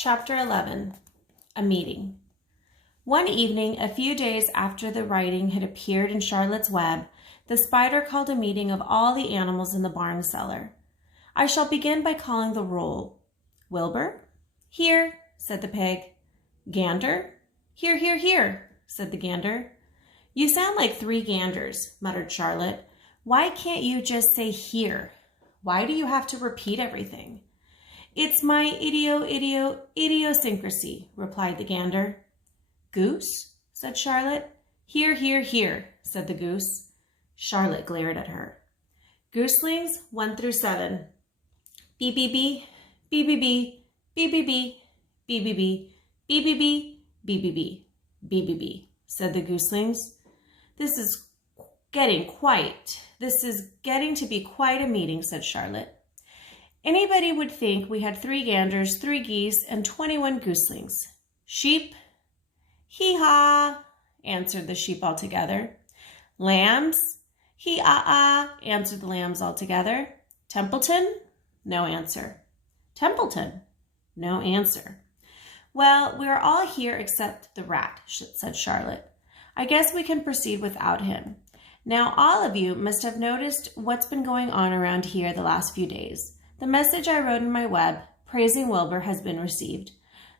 Chapter 11. A Meeting. One evening, a few days after the writing had appeared in Charlotte's Web, the spider called a meeting of all the animals in the barn cellar. I shall begin by calling the roll. Wilbur? Here, said the pig. Gander? Here, here, here, said the gander. You sound like three ganders, muttered Charlotte. Why can't you just say here? Why do you have to repeat everything? It's my idiosyncrasy, replied the gander. Goose? Said Charlotte. Here, here, here, said the goose. Charlotte glared at her. Gooselings 1 through 7. BBB, BBB, BBB, BBB, BBB, BBB, BBB, said the gooselings. This is getting to be quite a meeting, said Charlotte. Anybody would think we had 3 ganders, 3 geese, and 21 gooselings. Sheep? Hee-haw, answered the sheep all together. Lambs? Hee-ah-ah, answered the lambs all together. Templeton? No answer. Templeton? No answer. Well, we are all here except the rat, said Charlotte. I guess we can proceed without him. Now, all of you must have noticed what's been going on around here the last few days. The message I wrote in my web, praising Wilbur, has been received.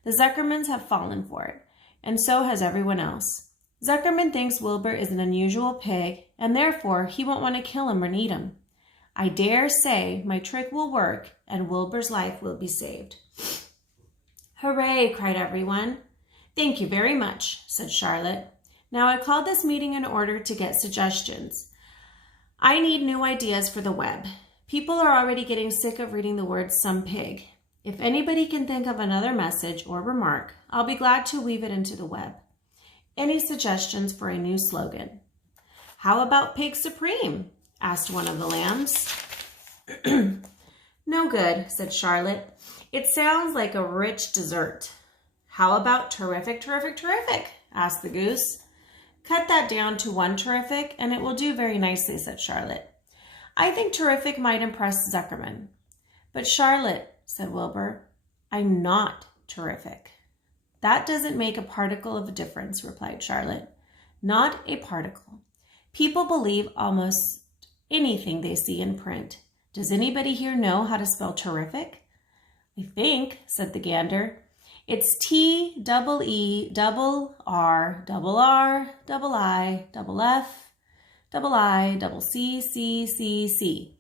The Zuckermans have fallen for it, and so has everyone else. Zuckerman thinks Wilbur is an unusual pig, and therefore he won't want to kill him or eat him. I dare say my trick will work, and Wilbur's life will be saved. Hooray, cried everyone. Thank you very much, said Charlotte. Now I called this meeting in order to get suggestions. I need new ideas for the web. People are already getting sick of reading the word some pig. If anybody can think of another message or remark, I'll be glad to weave it into the web. Any suggestions for a new slogan? How about Pig Supreme? Asked one of the lambs. No good, said Charlotte. It sounds like a rich dessert. How about terrific, terrific, terrific? Asked the goose. Cut that down to 1 terrific, and it will do very nicely, said Charlotte. I think terrific might impress Zuckerman. But Charlotte, said Wilbur, I'm not terrific. That doesn't make a particle of a difference, replied Charlotte. Not a particle. People believe almost anything they see in print. Does anybody here know how to spell terrific? I think, said the gander. It's T-double-E-double-R-double-I-double-F-double-I-double-C-C-C-C.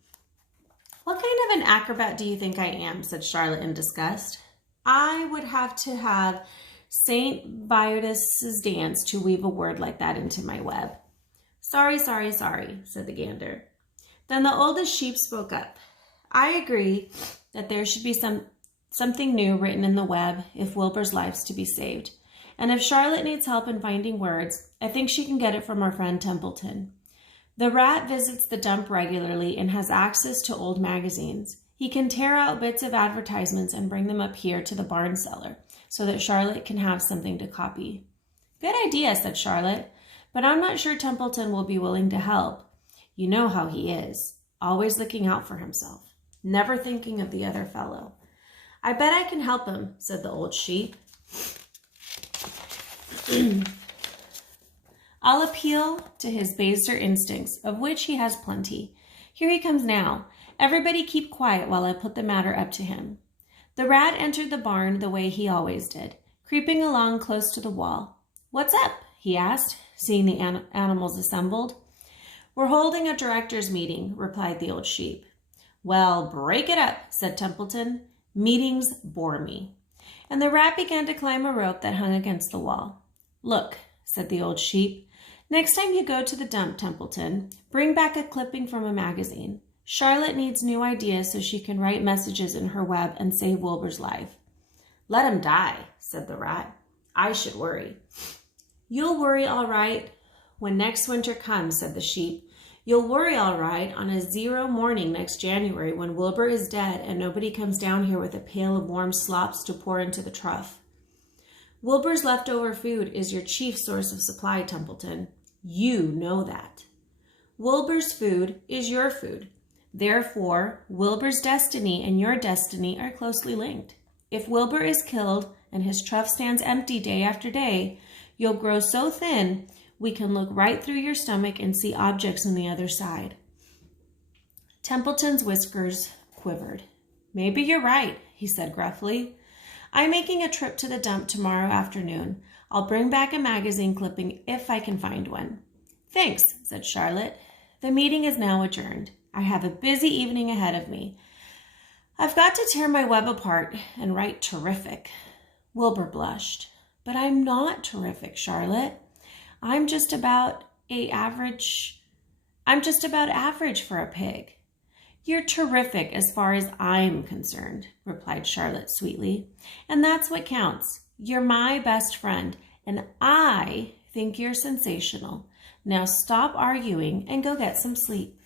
What kind of an acrobat do you think I am? Said Charlotte in disgust. I would have to have St. Vitus's dance to weave a word like that into my web. Sorry, sorry, sorry, said the gander. Then the oldest sheep spoke up. I agree that there should be something new written in the web if Wilbur's life's to be saved. And if Charlotte needs help in finding words, I think she can get it from our friend Templeton. The rat visits the dump regularly and has access to old magazines. He can tear out bits of advertisements and bring them up here to the barn cellar so that Charlotte can have something to copy. Good idea, said Charlotte, but I'm not sure Templeton will be willing to help. You know how he is, always looking out for himself, never thinking of the other fellow. I bet I can help him, said the old sheep. I'll appeal to his baser instincts, of which he has plenty. Here he comes now. Everybody keep quiet while I put the matter up to him. The rat entered the barn the way he always did, creeping along close to the wall. What's up? He asked, seeing the animals assembled. We're holding a directors' meeting, replied the old sheep. Well, break it up, said Templeton. Meetings bore me. And the rat began to climb a rope that hung against the wall. Look, said the old sheep. Next time you go to the dump, Templeton, bring back a clipping from a magazine. Charlotte needs new ideas so she can write messages in her web and save Wilbur's life. Let him die, said the rat. I should worry. You'll worry all right when next winter comes, said the sheep. You'll worry all right on a 0 morning next January when Wilbur is dead and nobody comes down here with a pail of warm slops to pour into the trough. Wilbur's leftover food is your chief source of supply, Templeton. You know that. Wilbur's food is your food. Therefore, Wilbur's destiny and your destiny are closely linked. If Wilbur is killed and his trough stands empty day after day, you'll grow so thin we can look right through your stomach and see objects on the other side. Templeton's whiskers quivered. Maybe you're right, he said gruffly. I'm making a trip to the dump tomorrow afternoon. I'll bring back a magazine clipping if I can find one. Thanks, said Charlotte. The meeting is now adjourned. I have a busy evening ahead of me. I've got to tear my web apart and write terrific. Wilbur blushed. But I'm not terrific, Charlotte. I'm just about average for a pig. You're terrific as far as I'm concerned, replied Charlotte sweetly. And that's what counts. You're my best friend, and I think you're sensational. Now stop arguing and go get some sleep.